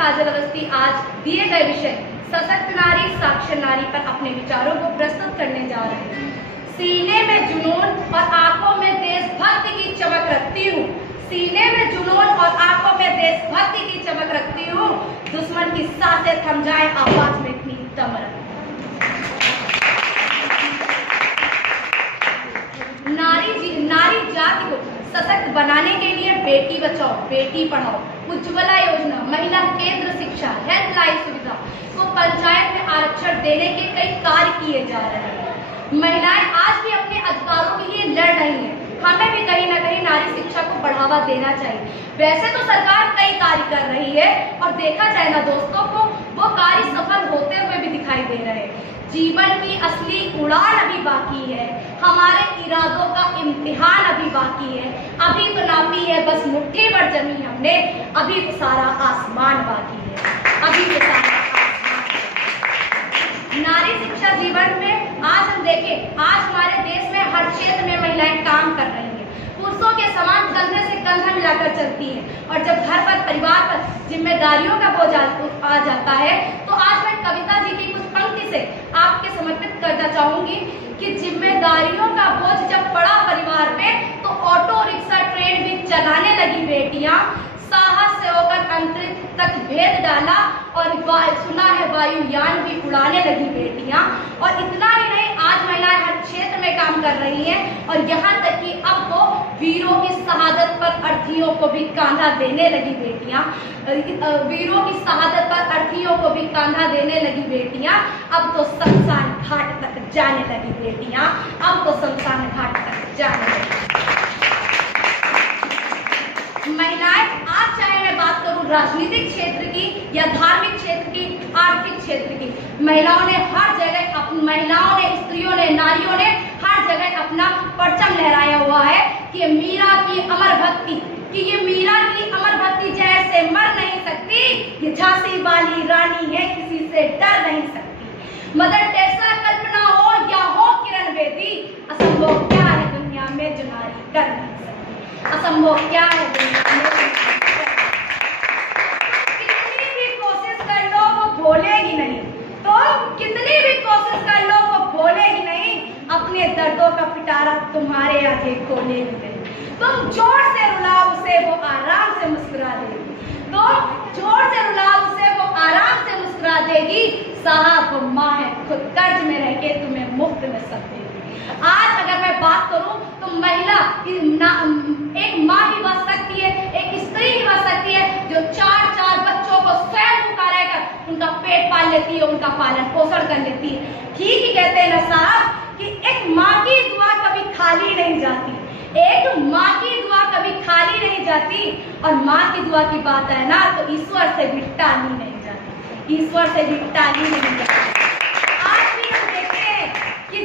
काजल अवस्थी आज दिए गए विषय सशक्त नारी साक्षर नारी पर अपने विचारों को प्रस्तुत करने जा रहे हैं। सीने में जुनून और आंखों में देशभक्ति की चमक रखती हूँ। सीने में जुनून और आंखों में देशभक्ति की चमक रखती हूँ। दुश्मन की सांसें थम जाए, आवाज में इतनी दम रखती। नारी जाति को सशक्त बनाने के लिए बेटी बचाओ बेटी पढ़ाओ, उज्ज्वला योजना, महिला केंद्र शिक्षा, हेल्पलाइन सुविधा को पंचायत में आरक्षण देने के कई कार्य किए जा रहे हैं। महिलाएं आज भी अपने अधिकारों के लिए लड़ रही हैं। हमें भी कहीं ना कहीं नारी शिक्षा को बढ़ावा देना चाहिए। वैसे तो सरकार कई कार्य कर रही है और देखा जाए ना दोस्तों को वो कार्य सफल होते हुए भी दिखाई दे रहे हैं। जीवन की असली उड़ान अभी बाकी है, हमारे इरादों का इम्तिहान अभी बाकी है। अभी तो नापी है बस मुट्ठी भर जमीन हमने, अभी तो सारा आसमान बाकी है, अभी तो सारा नारी शिक्षा जीवन में आज हम देखें, आज हमारे देश में हर क्षेत्र में महिलाएं काम कर रही हैं। पुरुषों के समान कंधे से कंधा मिलाकर चलती हैं और जब घर पर परिवार पर जिम्मेदारियों का बोझ आ जाता है तो आज मैं कविता जी की कुछ पंक्ति से आपके समर्पित करना चाहूंगी कि जिम्मेदारियों का बोझ जब पड़ा परिवार पे तो ऑटो रिक्शा ट्रेन भी चलाने लगी बेटियां, साहस से होकर अंतरिक्ष तक भेद डाला और सुना है वायुयान भी उड़ाने लगी बेटियां। और इतना ही नहीं, आज महिलाएं हर क्षेत्र में काम कर रही हैं और यहाँ तक कि अब तो वीरों की शहादत पर अर्थियों को भी कांधा देने लगी बेटियां। वीरों की शहादत पर अर्थियों को भी कांधा देने लगी बेटियां। अब तो शमशान घाट तक जाने लगी बेटियां, अब तो शमशान घाट तक जाने लगी महिलाएं। आज चाहे मैं बात करूं राजनीतिक क्षेत्र की या धार्मिक क्षेत्र की, आर्थिक क्षेत्र की, महिलाओं ने हर जगह महिलाओं ने, स्त्रियों ने, नारियों ने हर जगह अपना परचम लहराया हुआ है कि मीरा की अमर भक्ति, कि ये मीरा की अमर भक्ति जैसे मर नहीं सकती, ये झांसी वाली रानी है किसी से डर नहीं सकती। मदर टेरेसा कल्पना हो या हो किरण बेदी, असंभव क्या है दुनिया में जो नारी कर नहीं सकती। असंभव क्या है दुनिया में, कितनी भी कोशिश कर लो वो भूलेगी नहीं, तो कितनी भी कोशिश कर लो वो भूलेगी नहीं। अपने दर्दों का पिटारा तुम्हारे आगे खोलेगी नहीं। तुम जोर से रुलाओ उसे वो आराम से मुस्कुरा देगी, तो जोर से रुलाओ उसे वो आराम से मुस्कुरा देगी। साहब वो माँ है, खुद कर्ज में रह के तुम्हें मुफ्त में सब देगी। आज अगर मैं बात करूं तो महिला एक माँ ही बच सकती है, एक स्त्री ही बच सकती है जो चार बच्चों को स्वयं भूखा रहकर उनका पेट पाल लेती है, उनका पालन पोषण कर लेती है। ठीक ही कहते हैं ना साहब कि एक माँ की दुआ कभी खाली नहीं जाती, एक माँ की दुआ कभी खाली नहीं जाती। और माँ की दुआ की बात है ना तो ईश्वर से भी टाली नहीं जाती, ईश्वर से भी टाली नहीं जाती। आज भी हम देखते हैं कि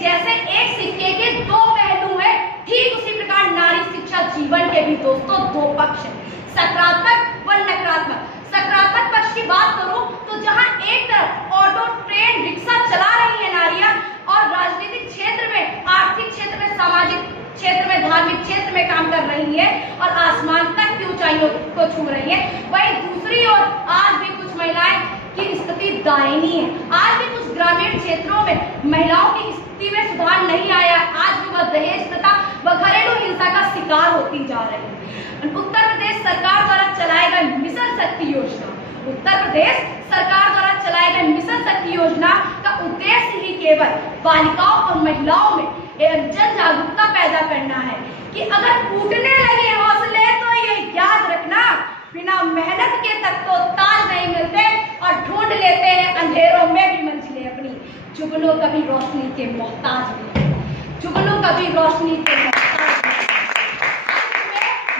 जैसे एक सिक्के के दो पहलू हैं, ठीक उसी प्रकार नारी शिक्षा जीवन के भी दोस्तों दो पक्ष हैं, सकारात्मक व नकारात्मक। सकारात्मक पक्ष की बात करूं तो जहां एक तरफ ऑटो ट्रेन रिक्शा चला रही है नारियां और राजनीतिक क्षेत्र में, आर्थिक क्षेत्र में, सामाजिक क्षेत्र में, धार्मिक क्षेत्र में काम कर रही है और आसमान तक की ऊंचाइयों को छू रही है, वहीं दूसरी ओर आज भी कुछ महिलाएं की स्थिति दयनीय है। आज भी कुछ ग्रामीण क्षेत्रों में महिलाओं की स्थिति में सुधार नहीं आया। आज भी वह दहेज तथा व घरेलू हिंसा का शिकार होती जा रही है। उत्तर प्रदेश सरकार द्वारा चलाए गए मिशन शक्ति योजना, उत्तर प्रदेश सरकार द्वारा चलाए गए मिशन शक्ति योजना का उद्देश्य ही केवल बालिकाओं और महिलाओं में जन जागरूकता पैदा करना है कि अगर टूटने लगे हौसले तो ये याद रखना, बिना मेहनत के तक तो ताज नहीं मिलते और ढूंढ लेते हैं अंधेरों में भी मंजिलें अपनी। जुगनू कभी रोशनी के मोहताज नहीं, जुगनू कभी रोशनी के मोहताज नहीं।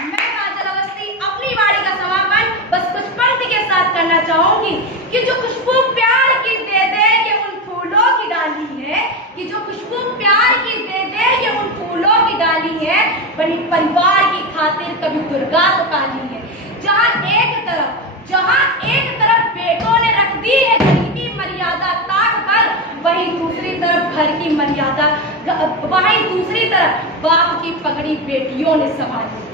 मैं काजल अवस्थी अपनी वाणी का समापन बस कुछ पंक्ति के साथ करना चाहूंगी कि जो खुशबू प्यार की दे दे ये उन फूलों की डाली है, कि जो खुशबू प्यार की दे दे ये उन फूलों की डाली है, बड़ी परिवार की खातिर कभी दुर्गा तो काली है। जहाँ एक तरफ बेटों ने रख दी है घर की मर्यादा ताक पर, वहीं दूसरी तरफ घर की मर्यादा, वहीं दूसरी तरफ बाप की पगड़ी बेटियों ने संभाली।